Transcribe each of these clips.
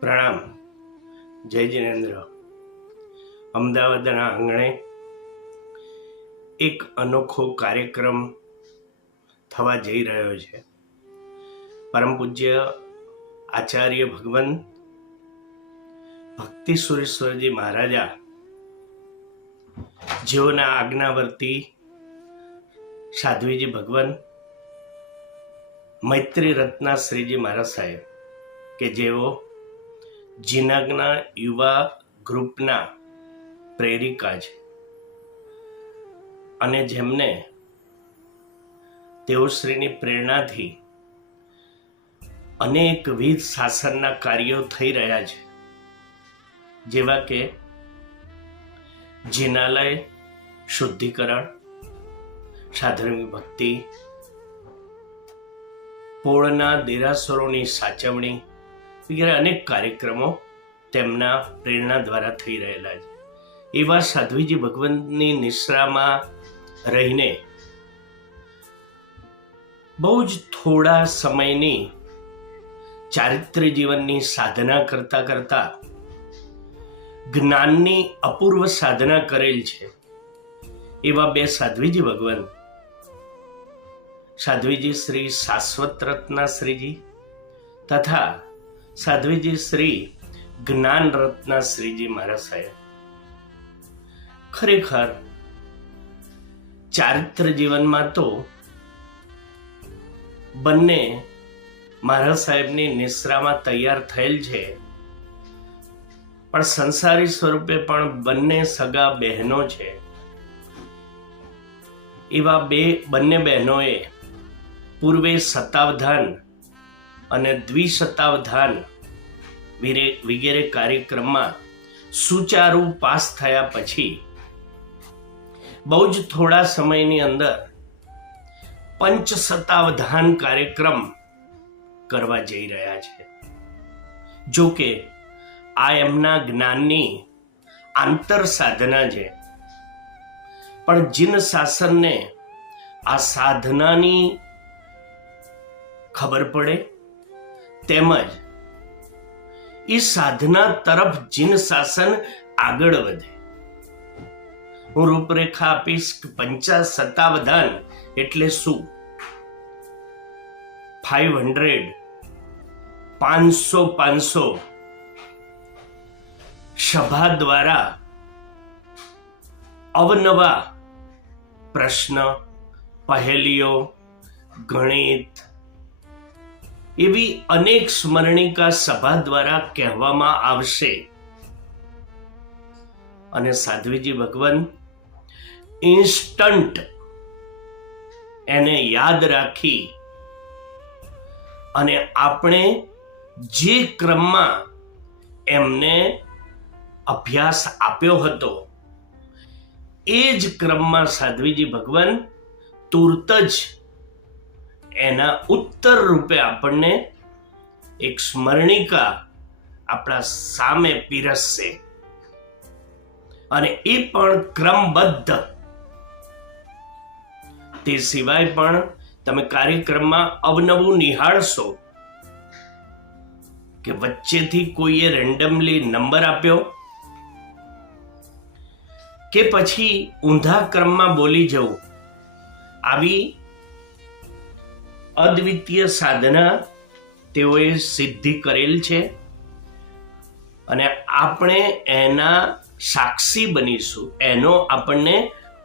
પ્રણામ. જય જિનેન્દ્ર. અમદાવાદના આંગણે એક અનોખો કાર્યક્રમ થવા જઈ રહ્યો છે. પરમ પૂજ્ય આચાર્ય ભગવાન ભક્તિ સુરેશ્વરજી મહારાજા જેઓના આજ્ઞાવર્તી સાધ્વીજી ભગવાન મૈત્રી રત્ના શ્રીજી મહારાજ સાહેબ, કે જેઓ જીનાગના યુવા ગ્રુપના પ્રેરિકા છે અને જેમને તેઓશ્રીની પ્રેરણાથી અનેકવિધ શાસનના કાર્યો થઈ રહ્યા છે. જેવા કે જિનાલય શુદ્ધિકરણ સાધર્મિક ભક્તિ, પોળના દેરાસરોની સાચવણી વગેરે અનેક કાર્યક્રમો તેમના પ્રેરણા દ્વારા થઈ રહેલા છે. એવા સાધ્વીજી ભગવંતની નિશ્રામાં રહીને બહુ જ થોડા સમયની ચારિત્ર્ય જીવનની સાધના કરતા કરતા જ્ઞાનની અપૂર્વ સાધના કરેલ છે. એવા બે સાધ્વીજી ભગવાન. સાધ્વીજી શ્રી શાશ્વત રત્ના શ્રીજી તથા સાધ્વીજી શ્રી જ્ઞાન રત્ન શ્રીજી મહારાજ સાહેબ. ખરેખર ચારિત્ર જીવનમાં તો બંને મહારાજ સાહેબની નિશ્રામાં તૈયાર થયેલ છે. પણ સંસારી સ્વરૂપે પણ બંને સગા બહેનો છે. એવા બે, બંને બહેનોએ પૂર્વે સતાવધાન અને દ્વિશતાવધાન વગેરે કાર્યક્રમમાં સુચારુ પાસ થયા પછી બહુ જ થોડા સમયની અંદર પંચસતાવધાન કાર્યક્રમ કરવા જઈ રહ્યા છે. જો કે આ એમના જ્ઞાનની આંતર સાધના છે. પણ જીન શાસનને આ સાધનાની ખબર પડે? તેમજ એ સાધના તરફ જીન શાસન આગળ વધે. હું રૂપરેખા આપીશ પંચા સત્તાવધાન એટલે શું? ફાઈવ હંડ્રેડ પાંચસો પાંચસો. સભા દ્વારા અવનવા પ્રશ્ન, પહેલીઓ ગણિત એવી અનેક સ્મરણિકા સભા દ્વારા કહેવામાં આવશે. અને સાધ્વીજી ભગવાન ઇન્સ્ટન્ટ એને યાદ રાખી અને આપણે જે ક્રમમાં એમને અભ્યાસ આપ્યો હતો, એ જ ક્રમમાં સાધ્વીજી ભગવાન તુરત જ એના ઉત્તર રૂપે આપણને એક સ્મરણિકા આપણા સામે પીરસશે. અને એ પણ ક્રમબદ્ધ. તે સિવાય પણ તમે કાર્યક્રમમાં અવનવું નિહાળશો કે વચ્ચેથી કોઈએ રેન્ડમલી નંબર આપ્યો કે પછી ઊંધા ક્રમમાં બોલી જવું. આવી અદ્વિતીય સાધના તેઓએ સિદ્ધિ કરેલ છે અને આપણે એના સાક્ષી બનીશું. એનો આપણને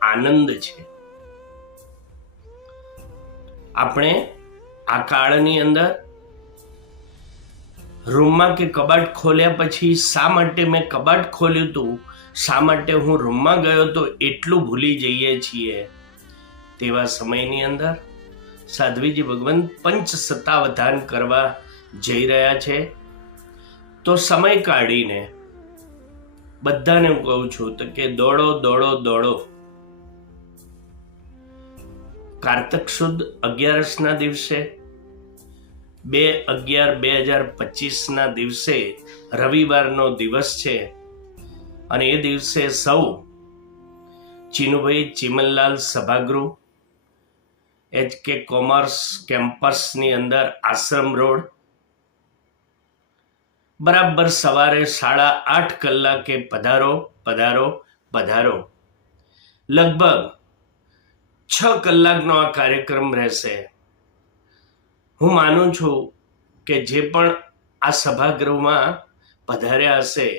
આનંદ છે. આપણે આ કાળની અંદર રૂમમાં કે કબાટ ખોલ્યા પછી શા માટે મેં કબાટ ખોલ્યું હતું શા માટે હું રૂમમાં ગયો તો એટલું ભૂલી જઈએ છીએ? તેવા સમયની અંદર સાધ્વીજી ભગવાન પંચ સત્તાવધાન કરવા જઈ રહ્યા છે. તો સમય કાઢીને બધાને હું કહું છું તો કે દોડો દોડો દોડો. કારતક સુદ અગિયારસના દિવસે, બે અગિયાર, બે હજાર પચીસના દિવસે રવિવારનો દિવસ છે. અને એ દિવસે સૌ ચીનુભાઈ ચિમનલાલ સભાગૃહ એચ કે કોમર્સ કેમ્પસની અંદર આશ્રમ રોડ. બરાબર સવારે સાડા આઠ કલાકે પધારો પધારો પધારો. લગભગ છ કલાકનો આ કાર્યક્રમ રહેશે. હું માનું છું કે જે પણ આ સભાગૃહમાં પધાર્યા હશે,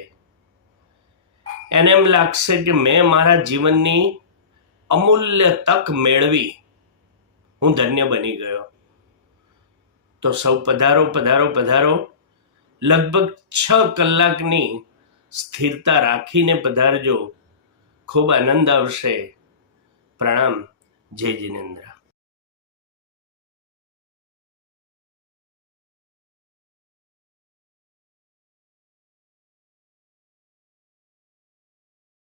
એને એમ લાગશે કે મેં મારા જીવનની અમૂલ્ય તક મેળવી. હું ધન્ય બની ગયો. તો સૌ પધારો પધારો પધારો. લગભગ છ કલાકની સ્થિરતા રાખીને પધારજો. ખૂબ આનંદ આવશે. પ્રણામ. જય જિનેન્દ્ર.